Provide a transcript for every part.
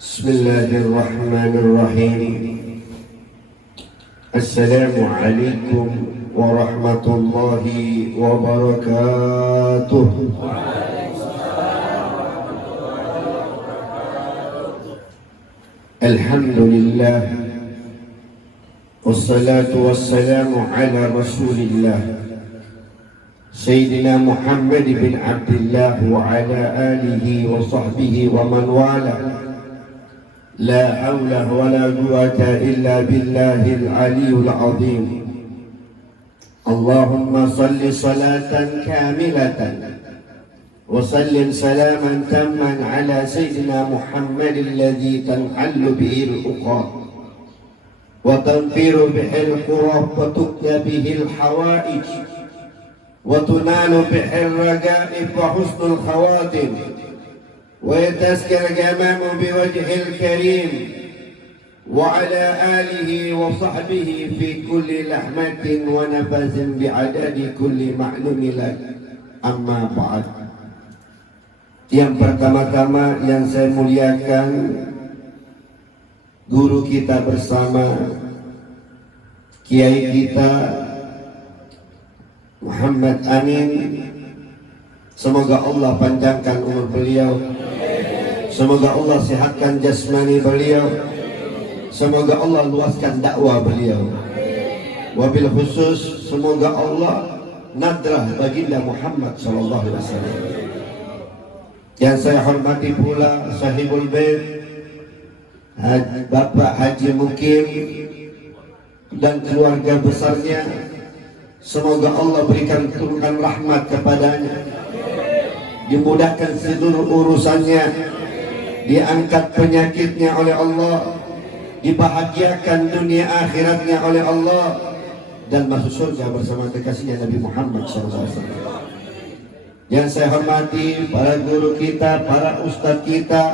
بسم الله الرحمن الرحيم. السلام عليكم ورحمة الله وبركاته. الحمد لله والصلاة والسلام على رسول الله سيدنا محمد بن عبد الله وعلى آله وصحبه ومن والاه. لا حول ولا قوة إلا بالله العلي العظيم. اللهم صل صلاة كاملة وسلم سلاما تاما على سيدنا محمد الذي تنحل به العقد وتنفر به الكرب وتقضى به الحوائج وتنال به الرجائب وحسن الخواتم ويتذكر الجمام بوجه الكريم وعلى آله وصحبه في كل لحمة ونفس بعدد كل معلوم لك. Amma ba'd. Yang pertama-tama yang saya muliakan, guru kita bersama, kiai kita Muhammad Amin. Semoga Allah panjangkan umur beliau, semoga Allah sehatkan jasmani beliau, semoga Allah luaskan dakwah beliau. Wabil khusus semoga Allah nadrah baginda Muhammad sallallahu alaihi wasallam. Yang saya hormati pula Sahibul Bait Bapak Haji Mukim dan keluarga besarnya. Semoga Allah berikan turunkan rahmat kepadanya, dimudahkan seluruh urusannya, diangkat penyakitnya oleh Allah, dibahagiakan dunia akhiratnya oleh Allah, dan masuk surga bersama kekasihnya Nabi Muhammad SAW. Yang saya hormati para guru kita, para ustadz kita,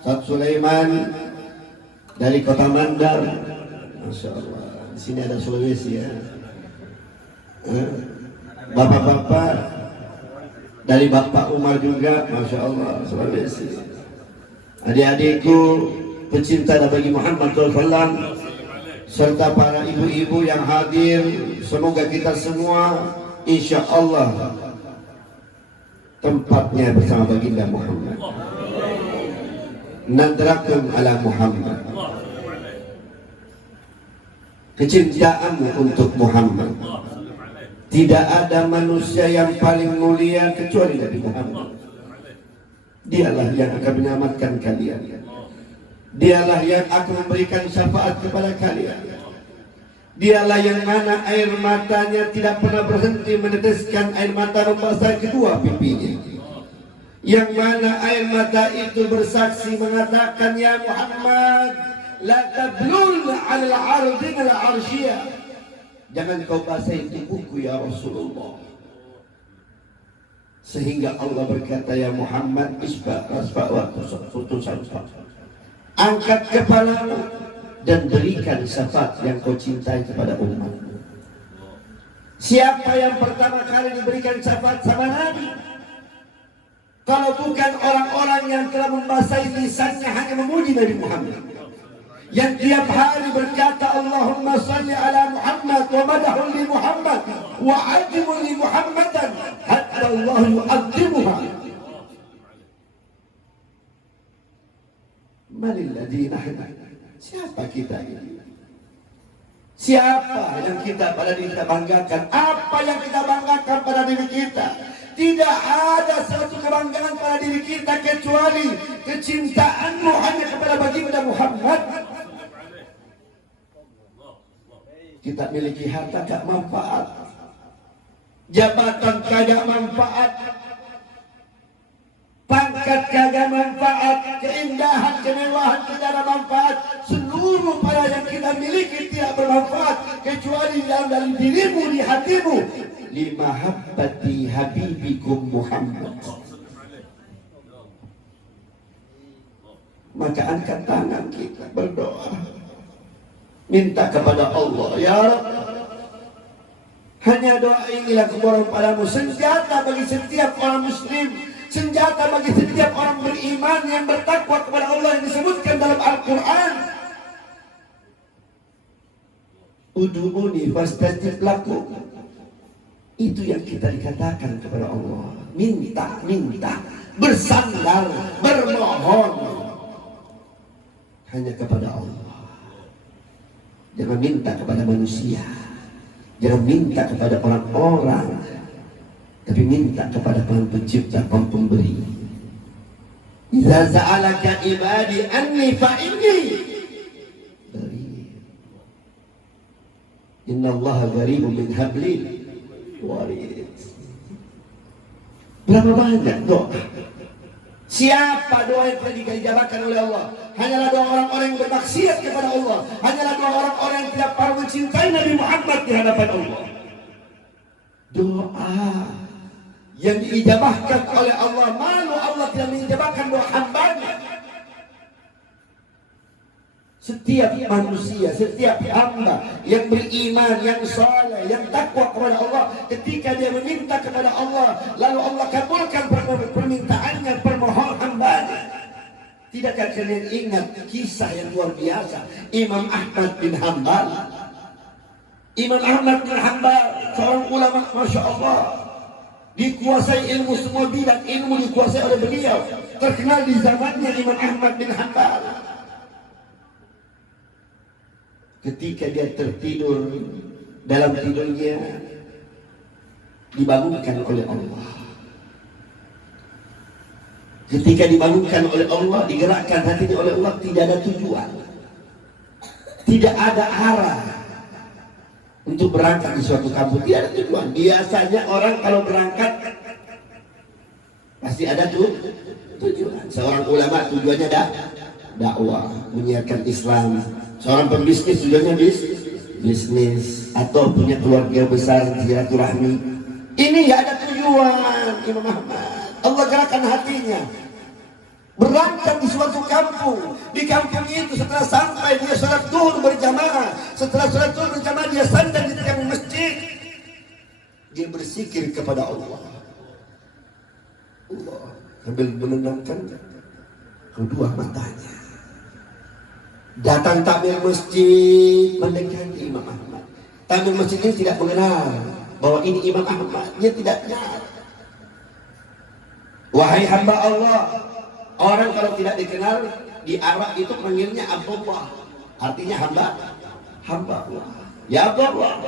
Ustadz Sulaiman dari Kota Mandar, Masya Allah. Di sini ada Sulawesi ya. Bapak-bapak dari Bapak Umar juga, Masya Allah, Sulawesi. Adik-adikku pecinta Nabi Muhammad SAW, serta para ibu-ibu yang hadir, semoga kita semua insya Allah tempatnya bersama baginda Muhammad. Nadrakum ala Muhammad. Kecintaanmu untuk Muhammad. Tidak ada manusia yang paling mulia kecuali Nabi Muhammad. Dialah yang akan menyelamatkan kalian. Dialah yang akan memberikan syafaat kepada kalian. Dialah yang mana air matanya tidak pernah berhenti meneteskan air mata membasahi kedua pipinya. Yang mana air mata itu bersaksi mengatakan, ya Muhammad, la tablul ala al-ardin al-arsyiyah. Jangan kau basahi tubuhku ya Rasulullah. Sehingga Allah berkata, ya Muhammad, isba rasfa wa putusan. Angkat kepalamu dan berikan syafaat yang kau cintai kepada umatmu. Siapa yang pertama kali diberikan syafaat sama Nabi? Kalau bukan orang-orang yang telah membasahi lisannya hanya memuji Nabi Muhammad, yang tiap hari berkata Allahumma salli ala Muhammad wa madahun li Muhammad wa ajimun li Muhammadan hatta Allah yu'adzimuha. Malilladina. Siapa kita ini? Siapa yang pada diri kita banggakan? Apa yang kita banggakan pada diri kita? Tidak ada satu kebanggaan pada diri kita kecuali kecintaanmu hanya kepada baginda Muhammad. Kita miliki harta tak manfaat, jabatan kagak manfaat, pangkat kagak manfaat, keindahan, kemewahan tidak ada manfaat. Seluruh pada yang kita miliki tidak bermanfaat kecuali dalam dirimu, di hatimu. Limahabbati habibikum Muhammad. Maka angkat tangan kita berdoa, minta kepada Allah, ya Rabb, hanya doa inilah kemohon padamu, senjata bagi setiap orang muslim, senjata bagi setiap orang beriman yang bertakwa kepada Allah yang disebutkan Ud'uuni fastajib lakum. Itu yang kita dikatakan kepada Allah. Minta, bersandar, bermohon hanya kepada Allah. Jangan minta kepada manusia, jangan minta kepada orang-orang, tapi minta kepada Pencipta, Pemberi. Idza sa'alaka ibadi anni fa inni qarib. Innallaha qaribun min hablil warid. Berapa banyak doa? Siapa doa yang telah dijabahkan oleh Allah? Hanyalah doa orang-orang yang bermaksiat kepada Allah. Hanyalah doa orang-orang yang tidak pernah mencintai Nabi Muhammad di hadapan Allah. Doa yang diijabahkan oleh Allah, malu Allah tidak mengijabahkan doa hambanya. Setiap manusia, setiap hamba yang beriman, yang saleh, yang takwa kepada Allah, ketika dia meminta kepada Allah, lalu Allah kabulkan permintaannya, permohonan hambanya. Tidakkah kalian ingat kisah yang luar biasa Imam Ahmad bin Hanbal? Imam Ahmad bin Hanbal, seorang ulama, masya Allah, dikuasai ilmu semua bidang ilmu dikuasai oleh beliau. Terkenal di zamannya Imam Ahmad bin Hanbal. Ketika dia tertidur, dalam tidurnya dibangunkan oleh Allah. Ketika dibangunkan oleh Allah, digerakkan hatinya oleh Allah, tidak ada tujuan, tidak ada arah untuk berangkat di suatu kampung, tidak ada tujuan. Biasanya orang kalau berangkat pasti ada tujuan. Seorang ulama tujuannya dakwah, menyiarkan Islam. Seorang pembisnis tujuannya bisnis, atau punya keluarga besar, silaturahmi. Ini ya ada tujuan. Imam Ahmad, Allah gerakan hatinya, berangkat di suatu kampung. Di kampung itu setelah sampai dia sholat zuhur berjamaah. Setelah sholat zuhur berjamaah dia sandar di tengah masjid. Dia berzikir kepada Allah. Allah sambil menenangkan kedua matanya. Datang takmir masjid mendekati Imam Ahmad. Takmir masjid ini tidak mengenal bahwa ini Imam Ahmad. Dia tidak kenal. Wahai hamba Allah. Orang kalau tidak dikenal di Arab itu panggilnya Abdullah. Artinya hamba Allah. Ya Allah.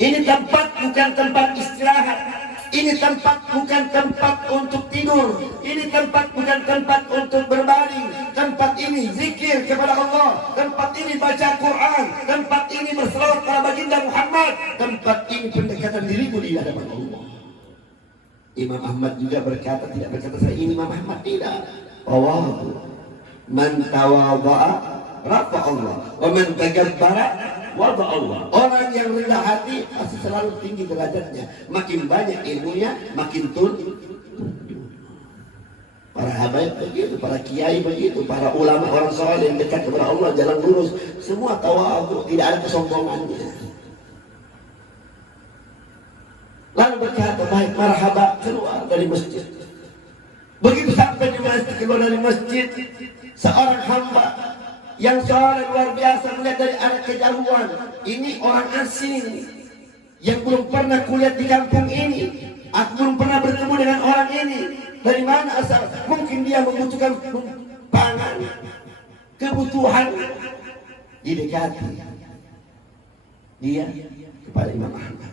Ini tempat bukan tempat istirahat. Ini tempat bukan tempat untuk tidur. Ini tempat bukan tempat untuk berbaring. Tempat ini zikir kepada Allah. Tempat ini baca Quran. Tempat ini berselawat kepada baginda Muhammad. Tempat ini pendekatan dirimu di hadapan Allah. Imam Ahmad juga berkata, tidak berkata saya ini Imam Ahmad, tidak. Allah, man tawadha'a rafa Allah, wa man tagabbara wada Allah. Orang yang rendah hati pasti selalu tinggi derajatnya. Makin banyak ilmunya, makin turun. Para habaib begitu, para kiai begitu, para ulama, orang saleh yang dekat kepada Allah, jalan lurus, semua tawadhu, tidak ada kesombongannya. Lalu berkata, baik, marhaba, keluar dari masjid. Begitu sampai di masjid, keluar dari masjid, seorang hamba yang saleh luar biasa melihat dari arah kejauhan. Ini orang asing yang belum pernah kulihat di kampung ini. Aku belum pernah bertemu dengan orang ini. Dari mana asal? Mungkin dia membutuhkan pangan, kebutuhan. Didekati dia kepada Imam Ahmad.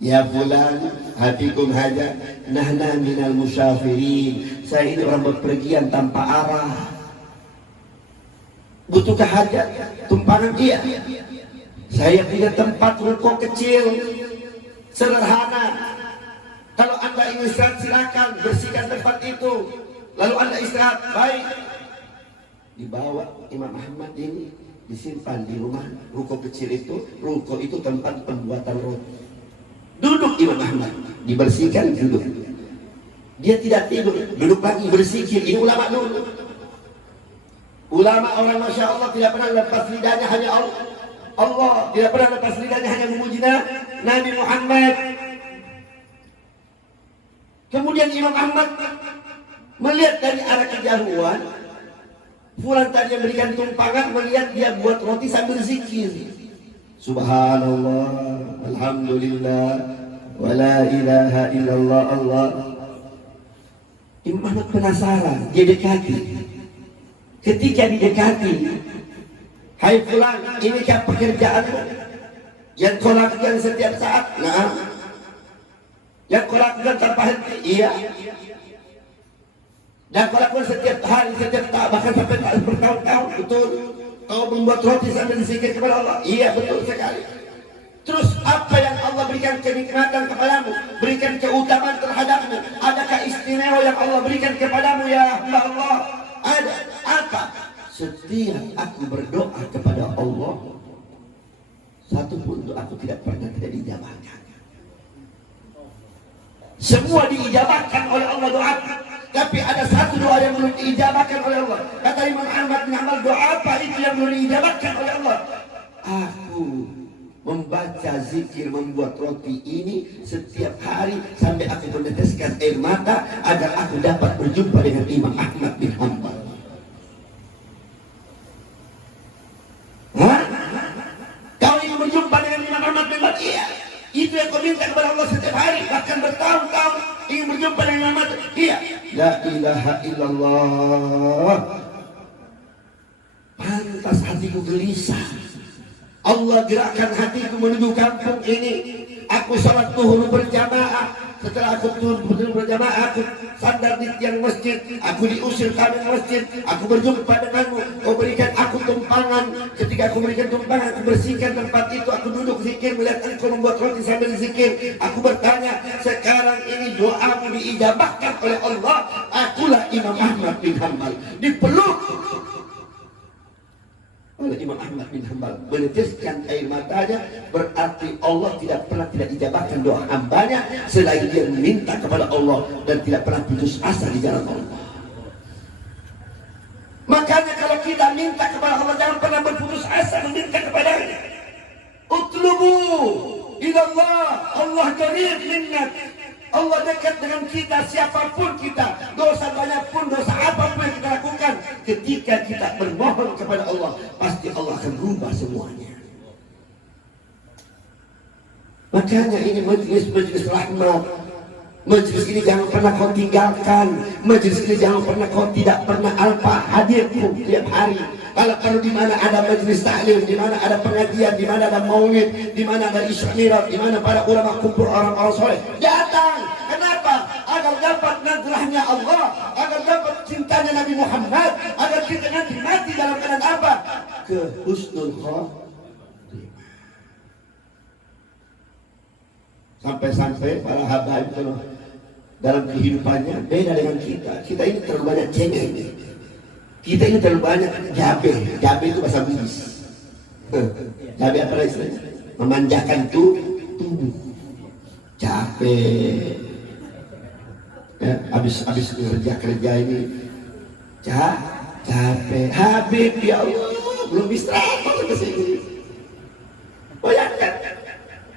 Ya fulan, hatikum haja, nahna minal musyafirin. Saya ini orang berpergian tanpa arah. Butuhkah hajat? Tumpangan? Iya. Saya punya tempat ruko kecil, sederhana. Kalau anda ingin istirahat, silakan bersihkan tempat itu. Lalu anda istirahat, baik. Dibawa Imam Ahmad ini, disimpan di rumah ruko kecil itu. Ruko itu tempat pembuatan roti. Duduk Imam Ahmad, dibersihkan, duduk. Dia tidak tidur, duduk lagi, berzikir. Ini ulama dulu. Ulama orang Masya Allah tidak pernah lepas lidahnya hanya Allah. Tidak pernah lepas lidahnya hanya memuji Nabi Muhammad. Kemudian Imam Ahmad melihat dari arah kejauhan, fulan tadi yang berikan tumpangan, melihat dia buat roti sambil zikir. Subhanallah, alhamdulillah, wa la ilaha illallah, Allah. Imam Ahmad penasaran, dia dekati. Ketika didekati, hai fulan, inikah pekerjaanmu yang kau lakukan setiap saat? Nah, yang kau lakukan tanpa henti? Iya. Dan kau lakukan setiap hari, setiap tahun, bahkan sampai bertahun-tahun? Betul. Kau membuat roti sambil berzikir kepada Allah? Iya, betul sekali. Terus apa yang Allah berikan kenikmatan kepadamu, berikan keutamaan terhadapmu? Adakah istimewa yang Allah berikan kepadamu ya hamba Allah? Ada. Apa? Setiap aku berdoa kepada Allah, satu pun doaku tidak pernah tidak dijabahkan. Semua diijabahkan oleh Allah doa, tapi ada satu doa yang belum diijabahkan oleh Allah. Kata Imam Ahmad bin Hanbal, doa apa itu yang belum diijabahkan oleh Allah? Aku membaca zikir membuat roti ini setiap hari sampai aku meneteskan air mata agar aku dapat berjumpa dengan Imam Ahmad bin Hanbal. Kau ingin berjumpa dengan Imam Ahmad bin Hanbal? Iya. Itu yang kau minta kepada Allah setiap hari, bahkan bertahun-tahun ingin berjumpa dengan Imam Ahmad. Iya. La ilaha illallah. Pantas hatiku gelisah. Allah gerakkan hatiku menuju kampung ini. Aku salat zuhur berjamaah. Setelah aku zuhur berjamaah, aku sandar di tiang masjid. Aku diusir kami masjid. Aku berjumpa denganmu. Kau berikan aku tumpangan. Ketika aku berikan tumpangan, aku bersihkan tempat itu. Aku duduk zikir melihat engkau membuat roti sambil zikir. Aku bertanya, sekarang ini doamu diijabahkan oleh Allah. Akulah Imam Ahmad bin Hanbal. Dipeluk oleh Imam Ahmad bin Hanbal, meneteskan air matanya, berarti Allah tidak pernah tidak ijabahkan doa hambanya selain dia meminta kepada Allah dan tidak pernah putus asa di jalan Allah. Makanya kalau kita minta kepada Allah, jangan pernah berputus asa meminta kepadanya. Utlubu ilallah, Allah qarib minnak. Allah dekat dengan kita siapapun kita, dosa banyak pun, dosa apapun yang kita lakukan, ketika kita bermohon kepada Allah, pasti Allah akan rubah semuanya. Makanya ini majlis rahmat. Majlis ini jangan pernah kau tinggalkan. Majlis ini jangan pernah kau tidak pernah alpa hadir pun tiap hari. Kalau di mana ada majlis taklim, di mana ada pengajian, di mana ada maulid, di mana ada isya mi'raj, di mana para ulama kumpul orang-orang soleh, datang. Kenapa? Agar dapat nadrahnya Allah, agar dapat cintanya Nabi Muhammad, agar kita nanti mati dalam keadaan apa? Husnul khatimah. Sampai-sampai para habaib itu dalam kehidupannya beda dengan kita. Kita ini terlalu banyak cengeng. Kita ini terlalu banyak jabe. Jabe itu bahasa Bugis. Jabe apa istilahnya? Memanjakan tubuh. Capek. Ya, habis kerja ini. Capek. Habib ya Allah, belum istirahat ke sini. Bayangkan.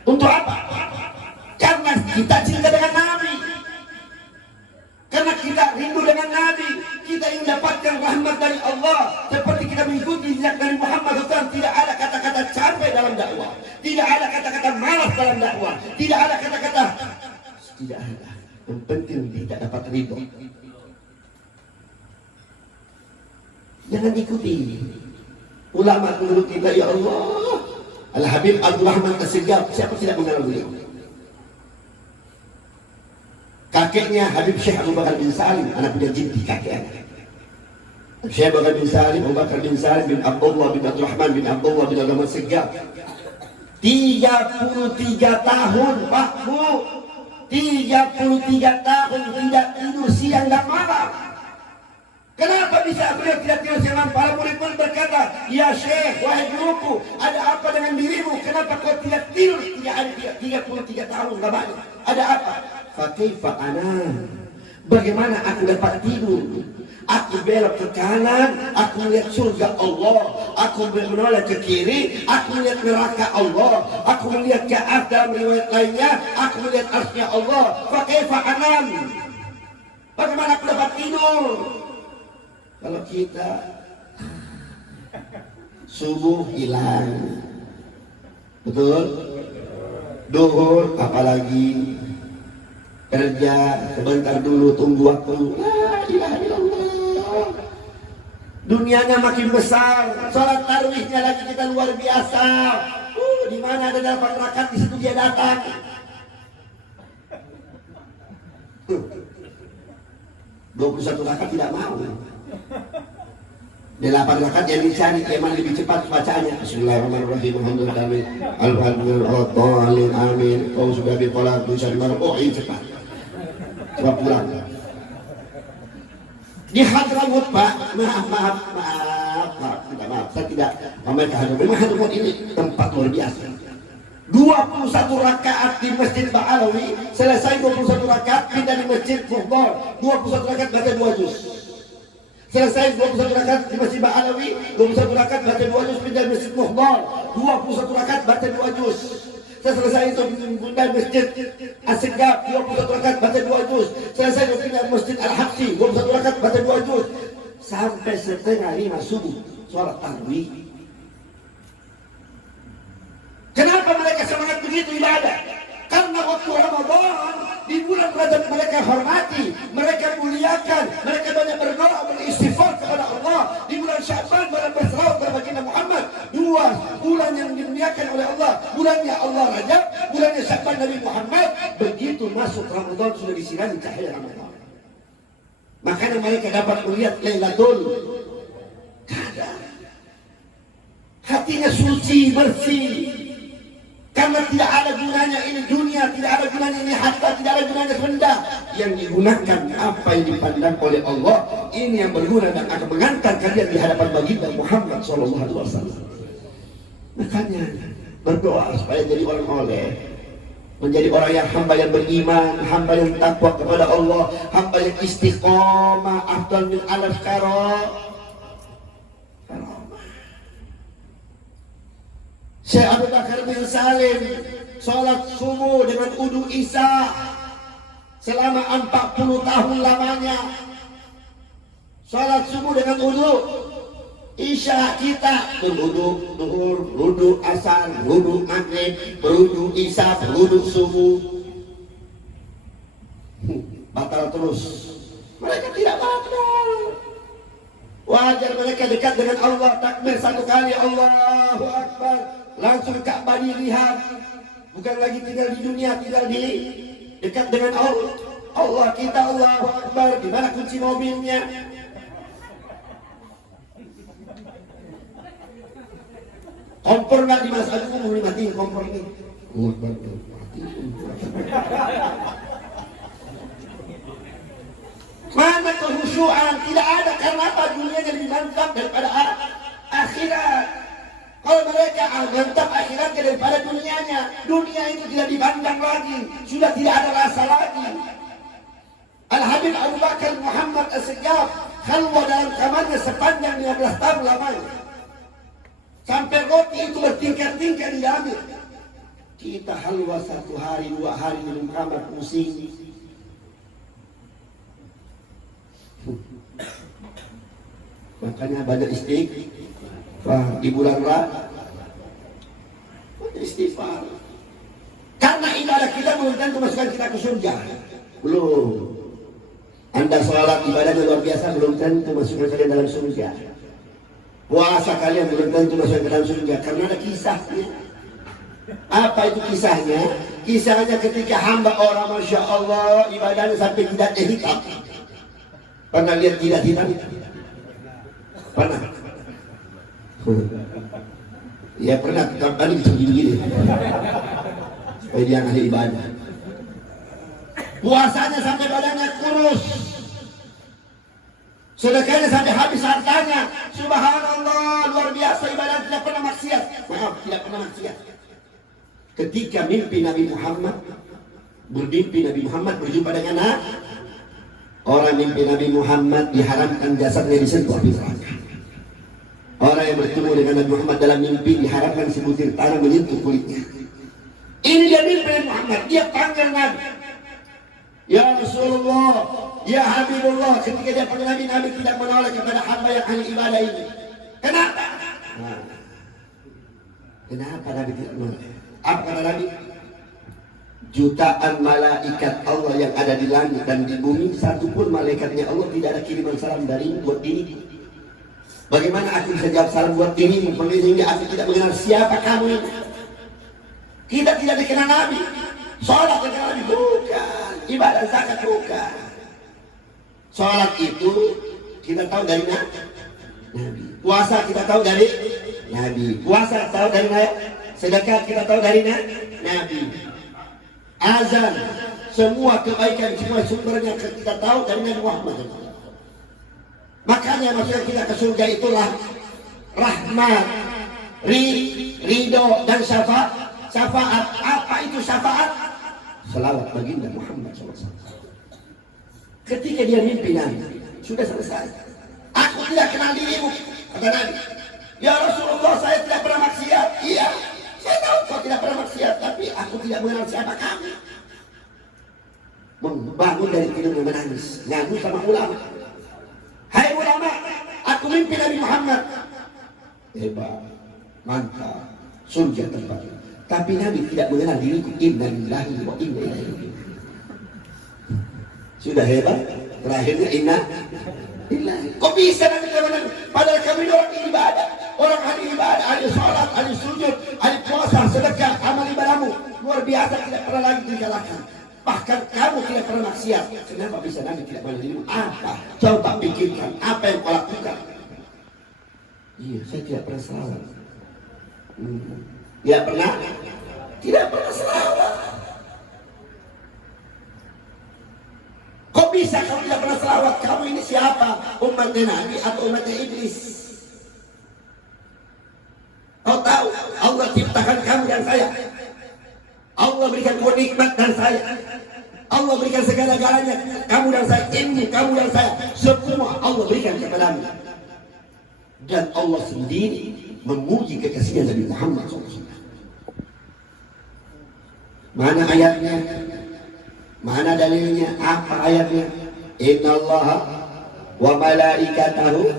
Untuk apa? Karena kita cinta dengan Nabi. Karena kita rindu dengan Nabi, kita ingin dapatkan rahmat dari Allah. Seperti kita mengikuti jejak Nabi Muhammad SAW, tidak ada kata-kata capek dalam dakwah, tidak ada kata-kata malas dalam dakwah, tidak ada kata-kata tidak ada. Yang penting kita dapat ridho. Jangan ikuti ulama dulu kita, ya Allah. Al-Habib Abdul Rahman As-Segaf, siapa tidak mengenal beliau? Kakeknya Habib Syekh Abu Bakar bin Salim, anak budak Jiddi kakeknya. Syekh Abu Bakar bin Salim, Abu Bakar bin Salim bin Abdullah bin Abdul Rahman bin Abdullah bin Abdul Segaf. 33 tahun Pak Bu, 33 tahun tidak tidur siang dan malam. Kenapa bisa beliau tidak tidur siang malam? Para murid-murid berkata, ya Syekh, wahai guruku, ada apa dengan dirimu? Kenapa kau tidak tidur 33 tahun lamanya? Ada apa? Fakaifa ana? Bagaimana aku dapat tidur? Aku belok ke kanan, aku melihat surga Allah. Aku menoleh ke kiri, aku melihat neraka Allah. Aku melihat ke atas dalam riwayat lainnya, aku melihat arsy Allah. Fakaifa anam? Bagaimana aku dapat tidur? Kalau kita subuh hilang, Betul? Duhur, apalagi kerja, sebentar dulu, tunggu waktu. La ilaha illallah. Dunianya makin besar, sholat tarawihnya lagi kita luar biasa. Di mana ada 8 rakaat di situ dia datang. 21 rakaat tidak mau. 8 rakaat yang dicari memang lebih cepat bacanya. Bismillahirrahmanirrahim. Alhamdulillah. Amin. Kau sudah ditolak tulisan marfu'in cepat. Cepat pulang. Di Hadramut, Pak. Maaf. Saya tidak memainkan Hadramut. Memang Hadramut ini tempat luar biasa. 21 rakaat di Masjid Ba'alawi, selesai 21 rakaat pindah di Masjid Muhdar, 21 rakaat baca 2 juz. Selesai 21 rakaat di Masjid Ba'alawi, 21 rakaat baca 2 juz pindah di Masjid Muhdar, 21 rakaat baca 2 juz. Selesai itu pindah Masjid As-Sigaf, 21 rakaat baca 2 juz. Selesai itu pindah Masjid Al-Habsi, 21 rakaat baca 2 juz. Sampai setengah 5 subuh sholat tarawih. Kenapa mereka semangat begitu ibadah? Karena waktu Ramadan di bulan Rajab mereka hormati, mereka muliakan, mereka banyak berdoa, beristighfar kepada Allah. Di bulan Sya'ban mereka berselawat kepada baginda Muhammad. 2 bulan yang dimuliakan oleh Allah, bulannya Allah Rajab, bulannya Sya'ban Nabi Muhammad. Begitu masuk Ramadan sudah disirami cahaya Ramadan. Makanya mereka dapat melihat Lailatul Qadar. Hatinya suci, bersih. Karena tidak ada gunanya ini dunia, tidak ada gunanya ini harta, tidak ada gunanya benda. Yang digunakan apa yang dipandang oleh Allah, ini yang berguna dan akan mengantar kalian di hadapan baginda Muhammad SAW. Makanya berdoa supaya jadi orang oleh, menjadi orang yang hamba yang beriman, hamba yang takwa kepada Allah, hamba yang istiqomah, afdal min alaf karam. Syekh Abu Bakar bin Salim sholat subuh dengan wudu Isya selama 40 tahun lamanya. Sholat subuh dengan wudu Isya, kita berwudu zuhur, wudu asar, wudu maghrib, berwudu Isya, berwudu subuh. Batal terus. Mereka tidak batal. Wajar mereka dekat dengan Allah, takbir 1 kali, Allahu Akbar. Langsung Ka'bah dilihat. Bukan lagi tinggal di dunia, tinggal di dekat dengan Allah. Allah kita, Allahu Akbar. Di mana kunci mobilnya? Kompor nggak dimasak? Aku mau matiin kompor ini. Mana kehusuan? Tidak ada. Karena apa? Dunianya lebih mantap daripada akhirat. Kalau mereka mantap akhiratnya daripada dunianya, dunia itu tidak dipandang lagi, sudah tidak ada rasa lagi. Al-Habib Abu Bakar Muhammad As-Sigaf khalwa dalam kamarnya sepanjang 15 tahun lamanya, sampai roti itu bertingkat-tingkat diambil. Kita halwa 1 hari 2 hari minum kamar pusing. Makanya banyak istighfar di bulan Rajab. Istighfar. Karena ibadah kita belum tentu masukkan kita ke surga. Belum. Anda sholat ibadahnya luar biasa, belum tentu masukkan kalian dalam surga. Puasa kalian belum tentu masukkan ke dalam surga, karena ada kisahnya. Apa itu kisahnya? Kisahnya ketika hamba orang Masya Allah ibadahnya sampai jidatnya hitam. Pernah lihat jidat hitam? Pernah? Ya pernah, tadi bisa gini-gini supaya dia ahli ibadah. Puasanya sampai badannya kurus, sedekahnya sampai habis hartanya. Subhanallah, luar biasa ibadah, tidak pernah maksiat. Maaf, tidak pernah maksiat. Ketika mimpi Nabi Muhammad, bermimpi Nabi Muhammad berjumpa dengan orang. Mimpi Nabi Muhammad diharamkan jasadnya disentuh api neraka. Orang yang bertemu dengan Nabi Muhammad dalam mimpi diharapkan sebutir tanah menyentuh kulitnya. Ini dia mimpi Nabi Muhammad. Dia panggil Nabi, ya Rasulullah, ya Habibullah. Ketika dia panggil Nabi, Nabi tidak menolak kepada hamba yang ahli ibadah ini. Kenapa? Kenapa Nabi tidak mau? Apa kata Nabi? Jutaan malaikat Allah yang ada di langit dan di bumi, satu pun malaikatnya Allah tidak ada kiriman salam dari buat diri. Bagaimana aku bisa jawab salam buat dirimu hingga aku tidak mengenal siapa kamu? Kita tidak dikenal Nabi. Sholat dikenal Nabi bukan, ibadah zakat bukan. Sholat itu kita tahu dari Nabi. Puasa kita tahu dari Nabi. Puasa tahu dari Nabi. Sedekah kita tahu dari Nabi. Azan, semua kebaikan, semua sumbernya kita tahu dari Nabi Muhammad. Makanya maksudnya kita ke surga itulah rahmat, ridho dan syafaat. Apa itu syafaat? Selawat baginda Muhammad SAW. Ketika dia mimpi Nabi, sudah selesai. Aku tidak kenal dirimu, kata Nabi. Ya Rasulullah, saya tidak pernah maksiat. Iya, saya tahu kau tidak pernah maksiat, tapi aku tidak mengenal siapa kamu. Membangun dari tidur menangis, ngadu sama ulama. Hai ulama, aku mimpi Nabi Muhammad. Hebat, mantap, surga tempatnya. Tapi Nabi tidak mengenal diriku. Inna lillahi wa inna ilaihi raji'un. Sudah hebat. Terakhirnya inna lillahi. Kok bisa Nabi tidak mengenal? Padahal kami orang ibadah, orang ahli ibadah, ahli sholat, ahli sujud, ahli puasa, sedekah, amal ibadahmu luar biasa, tidak pernah lagi dikalahkan. Bahkan kamu tidak pernah maksiat. Kenapa bisa Nabi tidak mengenal dirimu? Apa? Coba pikirkan apa yang kau lakukan. Iya, saya tidak pernah salah. Tidak pernah selawat. Kok bisa kamu tidak pernah selawat? Kamu ini siapa? Umatnya Nabi atau umatnya iblis? Kau tahu Allah ciptakan kamu dan saya. Allah berikan kau nikmat dan saya. Allah berikan segala-galanya. Kamu dan saya, ilmu kamu dan saya, semua Allah berikan kepadamu. Dan Allah sendiri memuji kekasihnya Nabi Muhammad SAW. Mana ayatnya? Mana dalilnya? Apa ayatnya? Inna Allah wa malaikatahu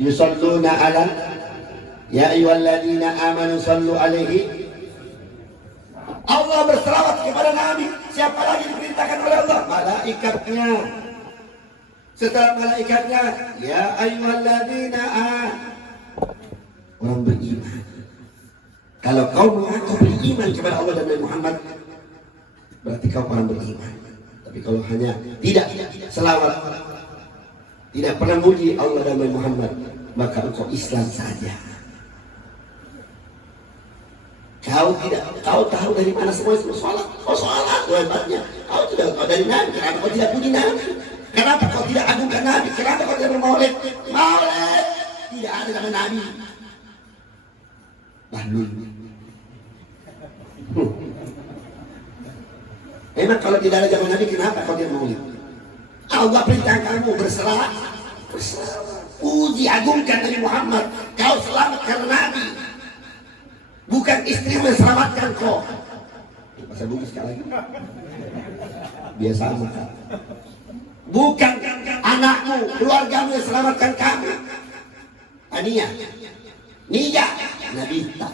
yusalluna ala ya ayyuhalladzina amanu sallu alaihi. Allah berselawat kepada Nabi. Siapa lagi diperintahkan oleh Allah? Malaikatnya. Setelah malaikatnya, ya ayyuhalladzina orang beriman. Kalau kau mengaku beriman kepada Allah dan Nabi Muhammad, berarti kau orang beriman. Tapi kalau hanya tidak selawat, tidak pernah muji Allah dan Nabi Muhammad, maka engkau Islam saja. Kau tahu dari mana semua itu sholat? Kau sholat, hebatnya. Kau tidak tahu dari Nabi. Kenapa kau tidak puji Nabi? Kenapa kau tidak agungkan Nabi? Kenapa kau tidak bermaulid? Maulid tidak ada nama Nabi. Bahlul. Emang kalau tidak ada zaman Nabi, kenapa kau tidak maulid? Allah perintah kamu berselawat. Puji agungkan Nabi Muhammad. Kau selamat karena Nabi. Bukan istri menselamatkan kau. Masa bugis sekali lagi. Biasa amat. Bukan anakmu, keluargamu yang selamatkan kamu. Ania, Nia, Nabi tak.